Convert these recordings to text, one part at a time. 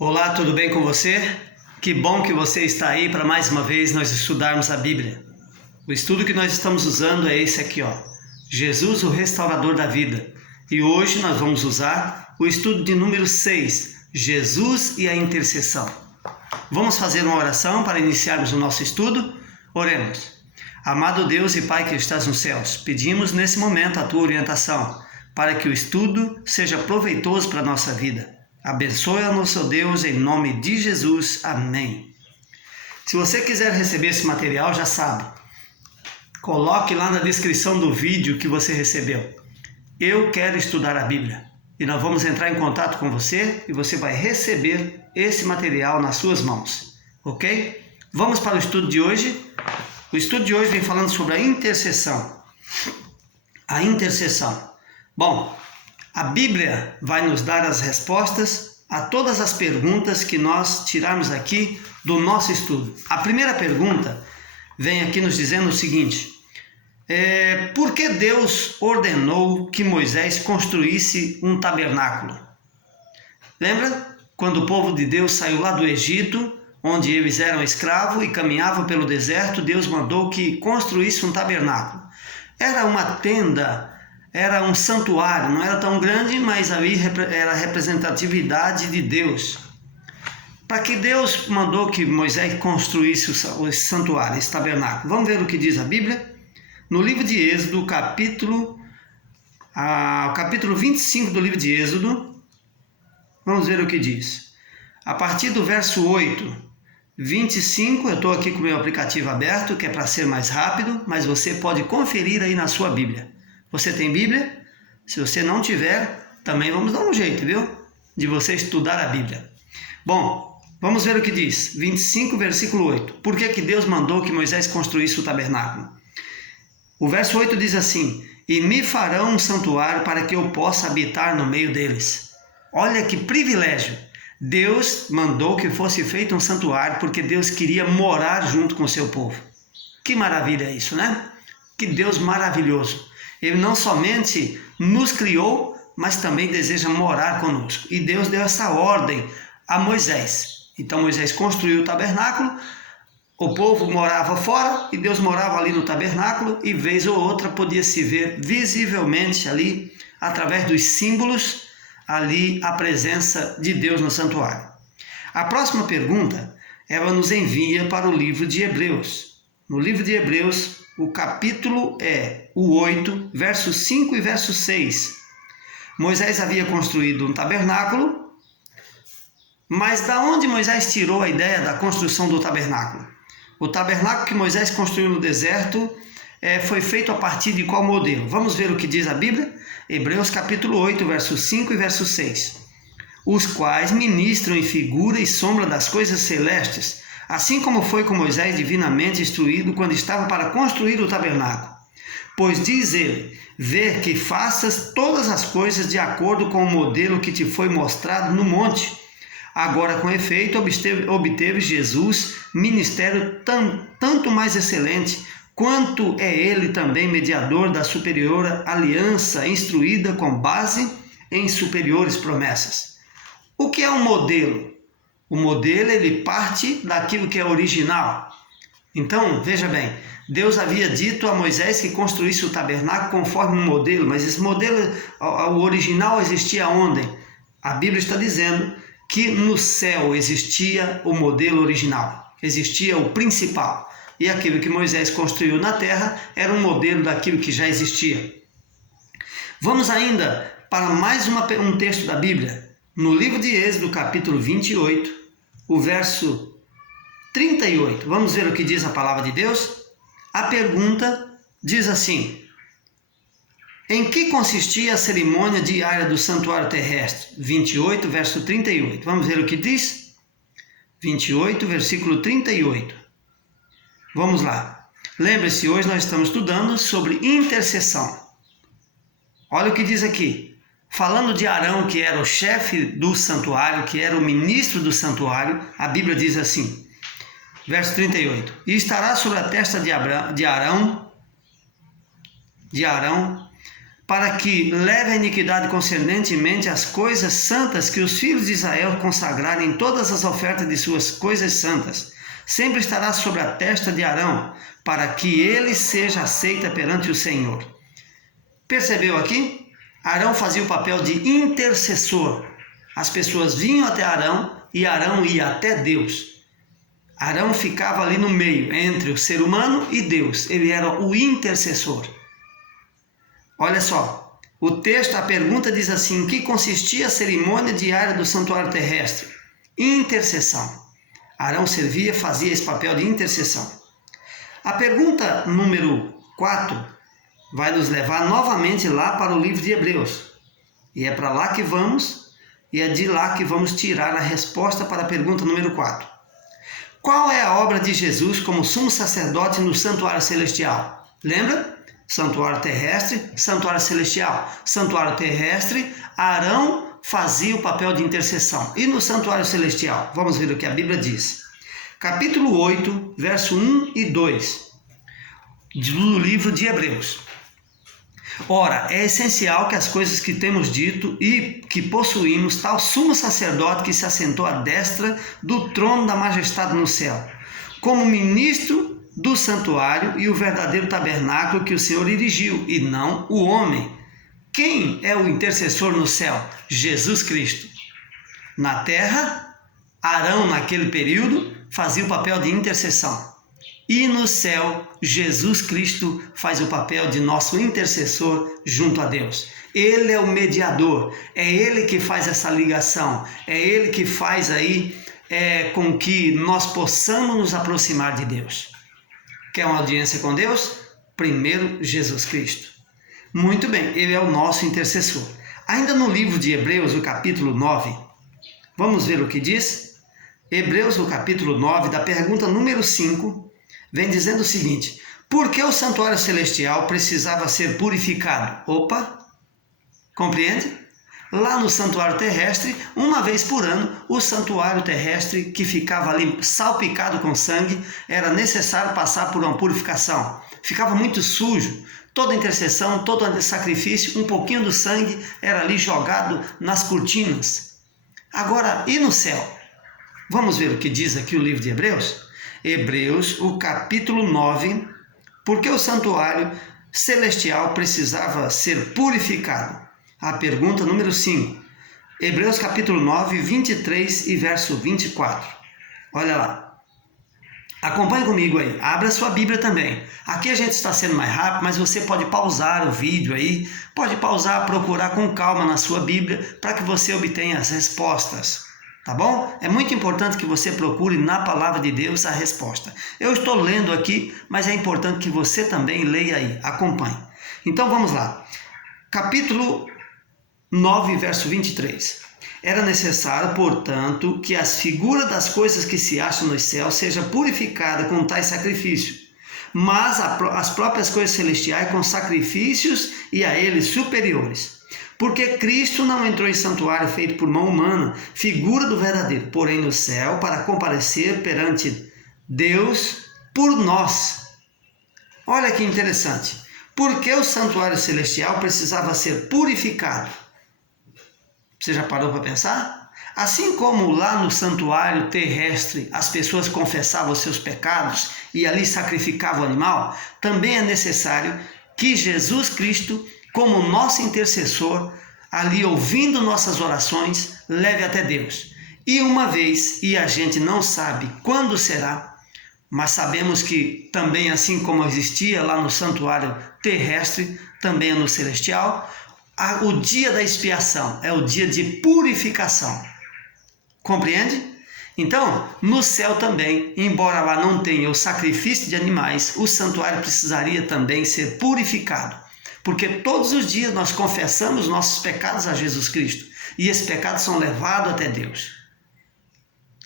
Olá, tudo bem com você? Que bom que você está aí para mais uma vez nós estudarmos a Bíblia. O estudo que nós estamos usando é esse aqui, ó. Jesus, o restaurador da vida. E hoje nós vamos usar o estudo de número 6, Jesus e a intercessão. Vamos fazer uma oração para iniciarmos o nosso estudo? Oremos. Amado Deus e Pai que estás nos céus, pedimos nesse momento a tua orientação para que o estudo seja proveitoso para a nossa vida. Abençoa-nos, ó Deus, em nome de Jesus. Amém. Se você quiser receber esse material, já sabe. Coloque lá na descrição do vídeo que você recebeu. Eu quero estudar a Bíblia. E nós vamos entrar em contato com você e você vai receber esse material nas suas mãos. Ok? Vamos para o estudo de hoje. O estudo de hoje vem falando sobre a intercessão. A intercessão. Bom, a Bíblia vai nos dar as respostas a todas as perguntas que nós tirarmos aqui do nosso estudo. A primeira pergunta vem aqui nos dizendo o seguinte: por que Deus ordenou que Moisés construísse um tabernáculo? Lembra quando o povo de Deus saiu lá do Egito, onde eles eram escravos e caminhavam pelo deserto? Deus mandou que construísse um tabernáculo. Era uma tenda, era um santuário, não era tão grande, mas ali era a representatividade de Deus. Para que Deus mandou que Moisés construísse esse santuário, esse tabernáculo? Vamos ver o que diz a Bíblia? No livro de Êxodo, capítulo 25 do livro de Êxodo, vamos ver o que diz. A partir do verso 8, 25, eu estou aqui com o meu aplicativo aberto, que é para ser mais rápido, mas você pode conferir aí na sua Bíblia. Você tem Bíblia? Se você não tiver, também vamos dar um jeito, viu? De você estudar a Bíblia. Bom, vamos ver o que diz. 25, versículo 8. Por que Deus mandou que Moisés construísse o tabernáculo? O verso 8 diz assim: e me farão um santuário para que eu possa habitar no meio deles. Olha que privilégio! Deus mandou que fosse feito um santuário porque Deus queria morar junto com o seu povo. Que maravilha isso, né? Que Deus maravilhoso! Ele não somente nos criou, mas também deseja morar conosco. E Deus deu essa ordem a Moisés. Então Moisés construiu o tabernáculo, o povo morava fora e Deus morava ali no tabernáculo, e vez ou outra podia se ver visivelmente ali, através dos símbolos, ali a presença de Deus no santuário. A próxima pergunta, ela nos envia para o livro de Hebreus. No livro de Hebreus, o capítulo é o 8, versos 5 e verso 6. Moisés havia construído um tabernáculo, mas da onde Moisés tirou a ideia da construção do tabernáculo? O tabernáculo que Moisés construiu no deserto foi feito a partir de qual modelo? Vamos ver o que diz a Bíblia? Hebreus capítulo 8, versos 5 e verso 6. Os quais ministram em figura e sombra das coisas celestes, assim como foi com Moisés divinamente instruído quando estava para construir o tabernáculo. Pois diz ele: vê que faças todas as coisas de acordo com o modelo que te foi mostrado no monte. Agora, com efeito, obteve Jesus ministério tanto mais excelente, quanto é ele também mediador da superior aliança, instruída com base em superiores promessas. O que é um modelo? O modelo, ele parte daquilo que é original. Então, veja bem, Deus havia dito a Moisés que construísse o tabernáculo conforme um modelo, mas esse modelo, o original, existia onde? A Bíblia está dizendo que no céu existia o modelo original, existia o principal. E aquilo que Moisés construiu na terra era um modelo daquilo que já existia. Vamos ainda para mais um texto da Bíblia. No livro de Êxodo, capítulo 28, o verso 38. Vamos ver o que diz a palavra de Deus? A pergunta diz assim: em que consistia a cerimônia diária do santuário terrestre? 28, verso 38. Vamos ver o que diz? 28, versículo 38. Vamos lá. Lembre-se, hoje nós estamos estudando sobre intercessão. Olha o que diz aqui. Falando de Arão, que era o chefe do santuário, que era o ministro do santuário, a Bíblia diz assim, verso 38. E estará sobre a testa de Arão para que leve a iniquidade concernentemente às coisas santas que os filhos de Israel consagrarem em todas as ofertas de suas coisas santas. Sempre estará sobre a testa de Arão, para que ele seja aceita perante o Senhor. Percebeu aqui? Arão fazia o papel de intercessor. As pessoas vinham até Arão e Arão ia até Deus. Arão ficava ali no meio, entre o ser humano e Deus. Ele era o intercessor. Olha só, o texto, a pergunta diz assim: em que consistia a cerimônia diária do santuário terrestre? Intercessão. Arão servia, fazia esse papel de intercessão. A pergunta número 4 vai nos levar novamente lá para o livro de Hebreus. E é para lá que vamos, e é de lá que vamos tirar a resposta para a pergunta número 4. Qual é a obra de Jesus como sumo sacerdote no santuário celestial? Lembra? Santuário terrestre, santuário celestial. Santuário terrestre, Arão fazia o papel de intercessão. E no santuário celestial? Vamos ver o que a Bíblia diz. Capítulo 8, verso 1 e 2 do livro de Hebreus. Ora, é essencial que as coisas que temos dito e que possuímos tal sumo sacerdote que se assentou à destra do trono da majestade no céu, como ministro do santuário e o verdadeiro tabernáculo que o Senhor erigiu, e não o homem. Quem é o intercessor no céu? Jesus Cristo. Na terra, Arão, naquele período, fazia o papel de intercessão. E no céu, Jesus Cristo faz o papel de nosso intercessor junto a Deus. Ele é o mediador, é Ele que faz essa ligação, é Ele que faz aí com que nós possamos nos aproximar de Deus. Quer uma audiência com Deus? Primeiro, Jesus Cristo. Muito bem, Ele é o nosso intercessor. Ainda no livro de Hebreus, o capítulo 9, vamos ver o que diz? Hebreus, o capítulo 9, da pergunta número 5, vem dizendo o seguinte: por que o santuário celestial precisava ser purificado? Opa! Compreende? Lá no santuário terrestre, uma vez por ano, o santuário terrestre que ficava ali salpicado com sangue, era necessário passar por uma purificação. Ficava muito sujo. Toda intercessão, todo sacrifício, um pouquinho do sangue era ali jogado nas cortinas. Agora, e no céu? Vamos ver o que diz aqui o livro de Hebreus? Hebreus, o capítulo 9, porque o santuário celestial precisava ser purificado. A pergunta número 5, Hebreus capítulo 9, 23 e verso 24. Olha lá. Acompanhe comigo aí, abra sua Bíblia também. Aqui a gente está sendo mais rápido, mas você pode pausar o vídeo aí, pode pausar, procurar com calma na sua Bíblia, para que você obtenha as respostas. Tá bom? É muito importante que você procure na palavra de Deus a resposta. Eu estou lendo aqui, mas é importante que você também leia aí, acompanhe. Então vamos lá. Capítulo 9, verso 23. Era necessário, portanto, que as figuras das coisas que se acham nos céus sejam purificadas com tais sacrifícios, mas as próprias coisas celestiais com sacrifícios e a eles superiores. Porque Cristo não entrou em santuário feito por mão humana, figura do verdadeiro, porém no céu, para comparecer perante Deus por nós. Olha que interessante. Por que o santuário celestial precisava ser purificado? Você já parou para pensar? Assim como lá no santuário terrestre as pessoas confessavam os seus pecados e ali sacrificavam o animal, também é necessário que Jesus Cristo, como nosso intercessor, ali ouvindo nossas orações, leve até Deus. E uma vez, e a gente não sabe quando será, mas sabemos que também, assim como existia lá no santuário terrestre, também é no celestial, o dia da expiação é o dia de purificação. Compreende? Então, no céu também, embora lá não tenha o sacrifício de animais, o santuário precisaria também ser purificado. Porque todos os dias nós confessamos nossos pecados a Jesus Cristo. E esses pecados são levados até Deus.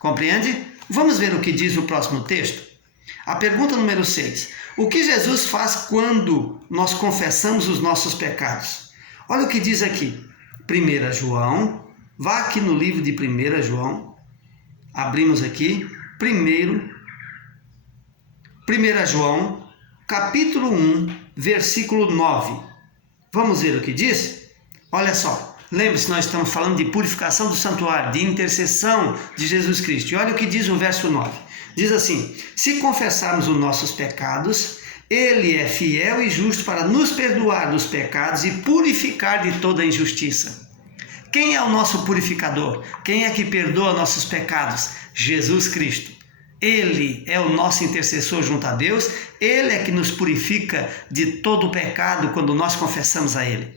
Compreende? Vamos ver o que diz o próximo texto? A pergunta número 6. O que Jesus faz quando nós confessamos os nossos pecados? Olha o que diz aqui. 1 João. Vá aqui no livro de 1 João. Abrimos aqui. 1 João, capítulo 1, versículo 9. Vamos ver o que diz? Olha só, lembre-se, nós estamos falando de purificação do santuário, de intercessão de Jesus Cristo. E olha o que diz o verso 9. Diz assim: se confessarmos os nossos pecados, Ele é fiel e justo para nos perdoar dos pecados e purificar de toda a injustiça. Quem é o nosso purificador? Quem é que perdoa nossos pecados? Jesus Cristo. Ele é o nosso intercessor junto a Deus, Ele é que nos purifica de todo o pecado quando nós confessamos a Ele.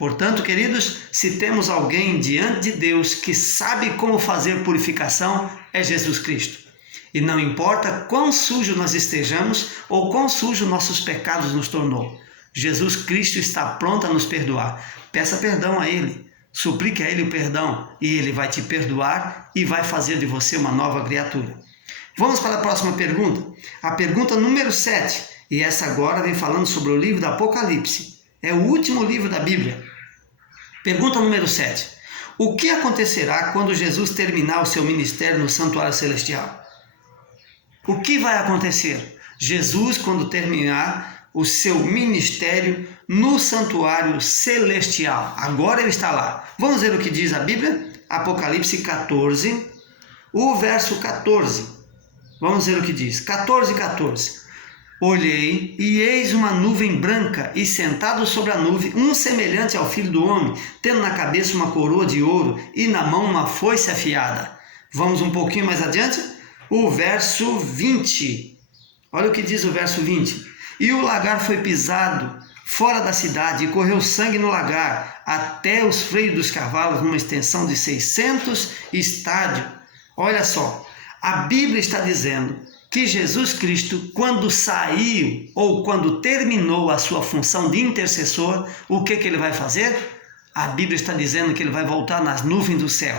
Portanto, queridos, se temos alguém diante de Deus que sabe como fazer purificação, é Jesus Cristo. E não importa quão sujo nós estejamos ou quão sujo nossos pecados nos tornou, Jesus Cristo está pronto a nos perdoar. Peça perdão a Ele, suplique a Ele o perdão e Ele vai te perdoar e vai fazer de você uma nova criatura. Vamos para a próxima pergunta. A pergunta número 7, e essa agora vem falando sobre o livro do Apocalipse. É o último livro da Bíblia. Pergunta número 7. O que acontecerá quando Jesus terminar o seu ministério no santuário celestial? O que vai acontecer? Jesus, quando terminar o seu ministério no santuário celestial. Agora ele está lá. Vamos ver o que diz a Bíblia? Apocalipse 14, o verso 14. Vamos ver o que diz. 14. Olhei, e eis uma nuvem branca, e sentado sobre a nuvem, um semelhante ao Filho do Homem, tendo na cabeça uma coroa de ouro, e na mão uma foice afiada. Vamos um pouquinho mais adiante? O verso 20. Olha o que diz o verso 20. E o lagar foi pisado fora da cidade, e correu sangue no lagar, até os freios dos cavalos, numa extensão de 600 estádios. Olha só, a Bíblia está dizendo que Jesus Cristo, quando saiu ou quando terminou a sua função de intercessor, o que ele vai fazer? A Bíblia está dizendo que ele vai voltar nas nuvens do céu.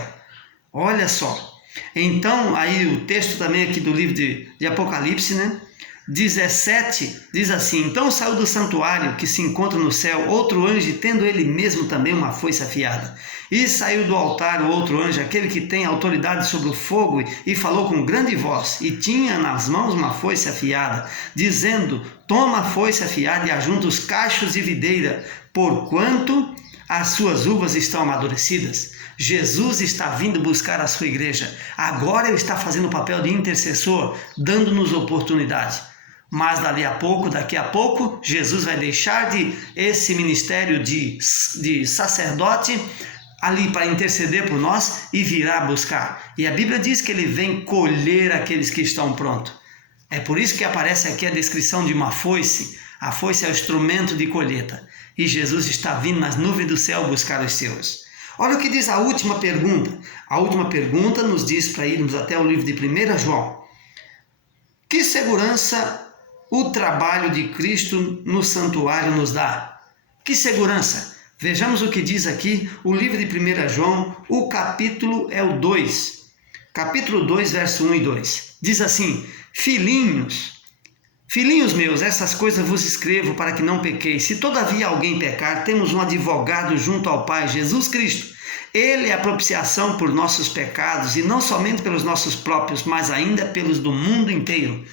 Olha só. Então, aí o texto também aqui do livro de Apocalipse, 17, diz assim: então saiu do santuário que se encontra no céu outro anjo, tendo ele mesmo também uma foice afiada. E saiu do altar o outro anjo, aquele que tem autoridade sobre o fogo, e falou com grande voz, e tinha nas mãos uma foice afiada, dizendo: toma a foice afiada e ajunta os cachos de videira, porquanto as suas uvas estão amadurecidas. Jesus está vindo buscar a sua igreja. Agora ele está fazendo o papel de intercessor, dando-nos oportunidade. Mas daqui a pouco, Jesus vai deixar esse ministério de sacerdote ali para interceder por nós e virá buscar. E a Bíblia diz que ele vem colher aqueles que estão prontos. É por isso que aparece aqui a descrição de uma foice. A foice é o instrumento de colheita. E Jesus está vindo nas nuvens do céu buscar os seus. Olha o que diz a última pergunta. A última pergunta nos diz para irmos até o livro de 1 João. Que segurança o trabalho de Cristo no santuário nos dá? Que segurança? Vejamos o que diz aqui o livro de 1 João, o capítulo é o 2. Capítulo 2, verso 1 e 2. Diz assim: Filhinhos meus, essas coisas vos escrevo para que não pequeis. Se todavia alguém pecar, temos um advogado junto ao Pai, Jesus Cristo. Ele é a propiciação por nossos pecados, e não somente pelos nossos próprios, mas ainda pelos do mundo inteiro.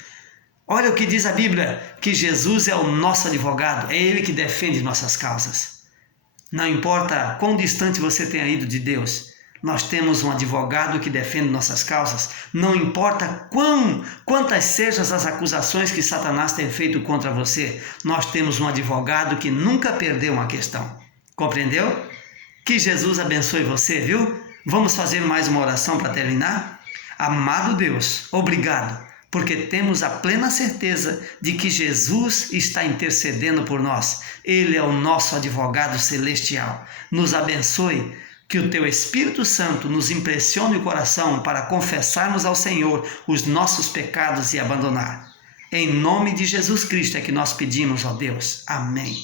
Olha o que diz a Bíblia, que Jesus é o nosso advogado, é Ele que defende nossas causas. Não importa quão distante você tenha ido de Deus, nós temos um advogado que defende nossas causas. Não importa quantas sejam as acusações que Satanás tem feito contra você, nós temos um advogado que nunca perdeu uma questão. Compreendeu? Que Jesus abençoe você, viu? Vamos fazer mais uma oração para terminar? Amado Deus, obrigado, porque temos a plena certeza de que Jesus está intercedendo por nós. Ele é o nosso advogado celestial. Nos abençoe. Que o Teu Espírito Santo nos impressione o coração para confessarmos ao Senhor os nossos pecados e abandonar. Em nome de Jesus Cristo é que nós pedimos, ó Deus. Amém.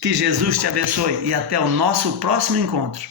Que Jesus te abençoe e até o nosso próximo encontro.